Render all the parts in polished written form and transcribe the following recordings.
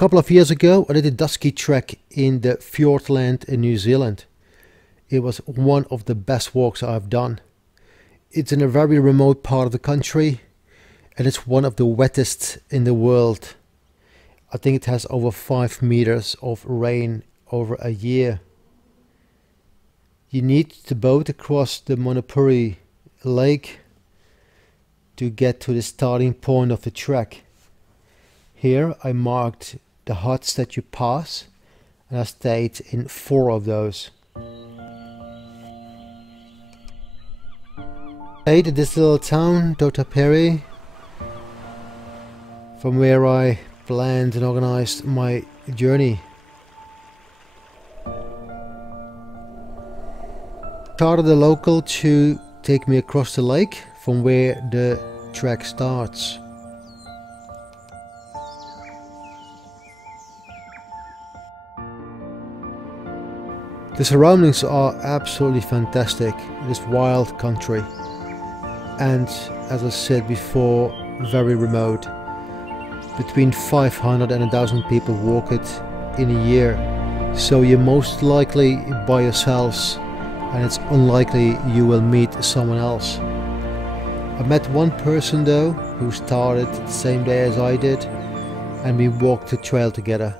couple of years ago, I did a Dusky Track in the fiordland in New Zealand. It was one of the best walks I've done. It's in a very remote part of the country, and it's one of the wettest in the world. I think it has over 5 meters of rain over a year. You need to boat across the Monopuri Lake to get to the starting point of the trek. Here I marked the huts that you pass, and I stayed in 4 of those. I stayed in this little town, Dotaperi, from where I planned and organized my journey. Chartered a local to take me across the lake from where the trek starts. The surroundings are absolutely fantastic. It is wild country, and as I said before, very remote. Between 500 and 1,000 people walk it in a year, so you're most likely by yourselves, and it's unlikely you will meet someone else. I met one person though who started the same day as I did, and we walked the trail together.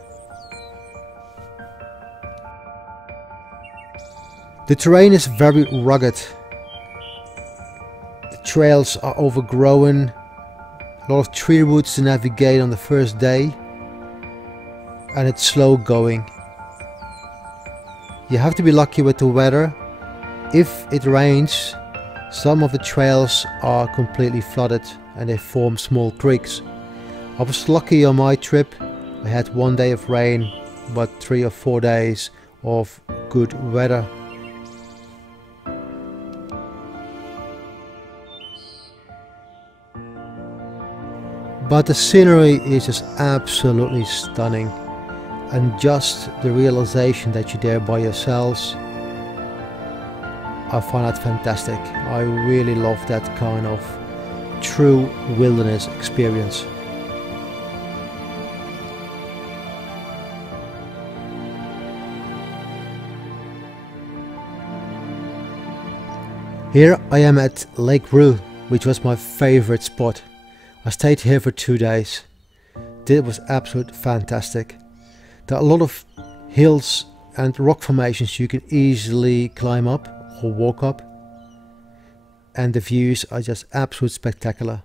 The terrain is very rugged. The trails are overgrown, a lot of tree roots to navigate on the first day, and it's slow going. You have to be lucky with the weather. If it rains, some of the trails are completely flooded and they form small creeks. I was lucky on my trip. I had 1 day of rain, but 3 or 4 days of good weather. But the scenery is just absolutely stunning, and just the realization that you're there by yourselves, I find that fantastic. I really love that kind of true wilderness experience. Here I am at Lake Hauroko, which was my favorite spot. I stayed here for 2 days. It was absolutely fantastic. There are a lot of hills and rock formations you can easily climb up or walk up, and the views are just absolutely spectacular.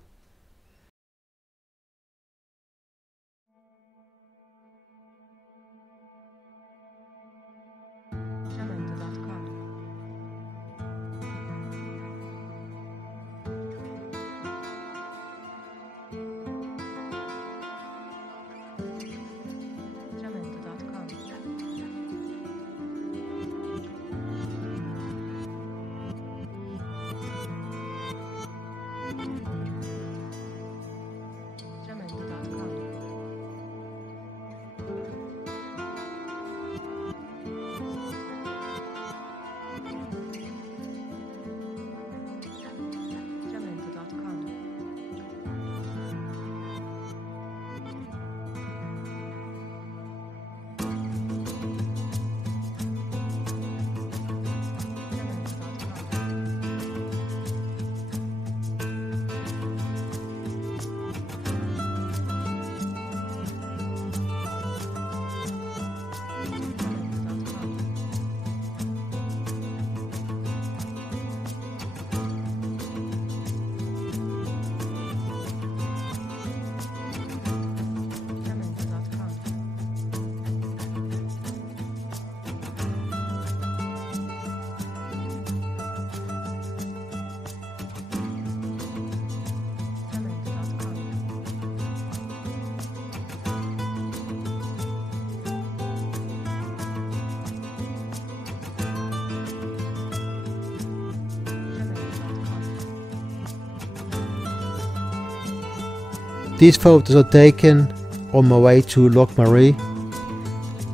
These photos are taken on my way to Lake Hauroko,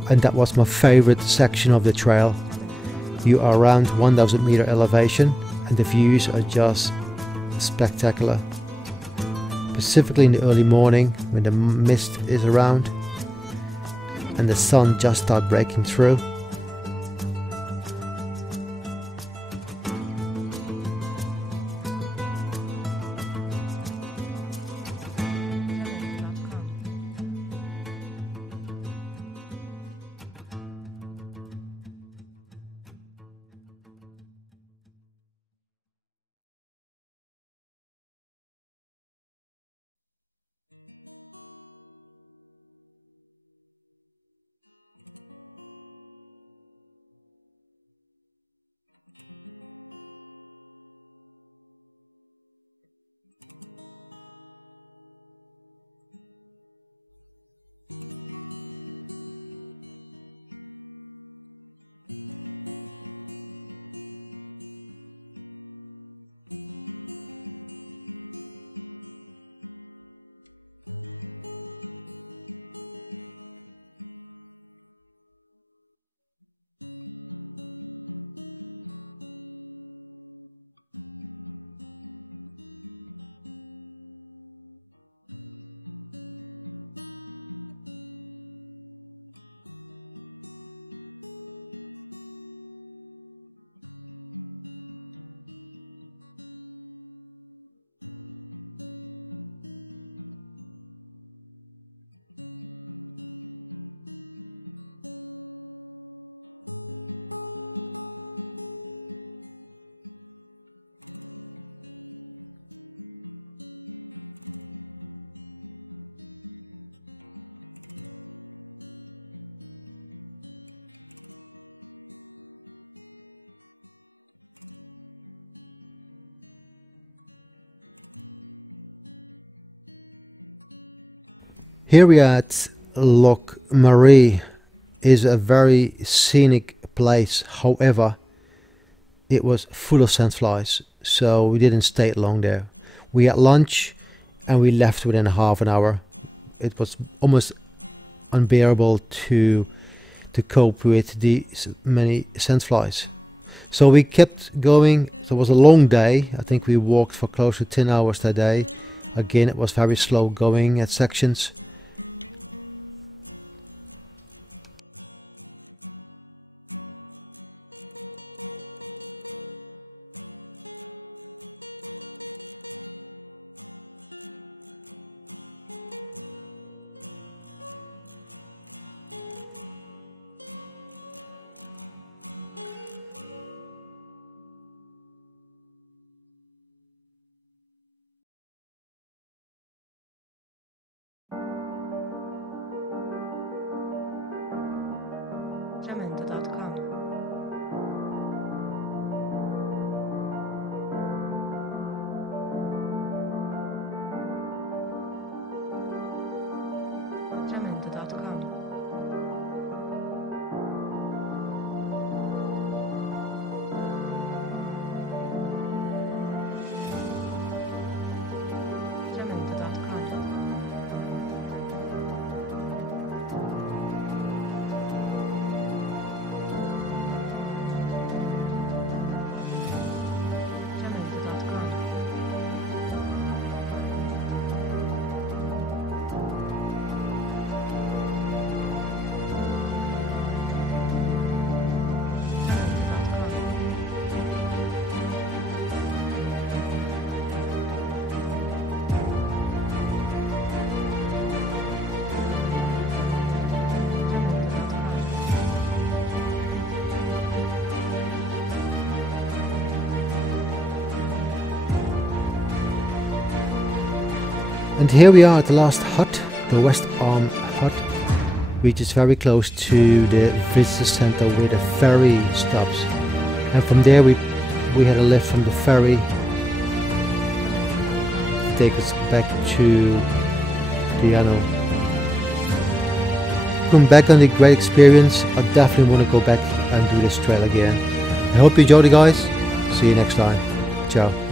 and that was my favorite section of the trail. You are around 1000 meter elevation and the views are just spectacular. Specifically in the early morning when the mist is around, and the sun just started breaking through. Here we are at Loch Marie. Is a very scenic place, however it was full of sandflies, so we didn't stay long there. We had lunch and we left within half an hour. It was almost unbearable to cope with these many sandflies. So we kept going. It was a long day. I think we walked for close to 10 hours that day. Again, it was very slow going at sections. And here we are at the last hut, the West Arm hut, which is very close to the visitor center where the ferry stops. And from there we had a lift from the ferry to take us back to Piano. Come back on the great experience. I definitely want to go back and do this trail again. I hope you enjoyed it, guys. See you next time. Ciao.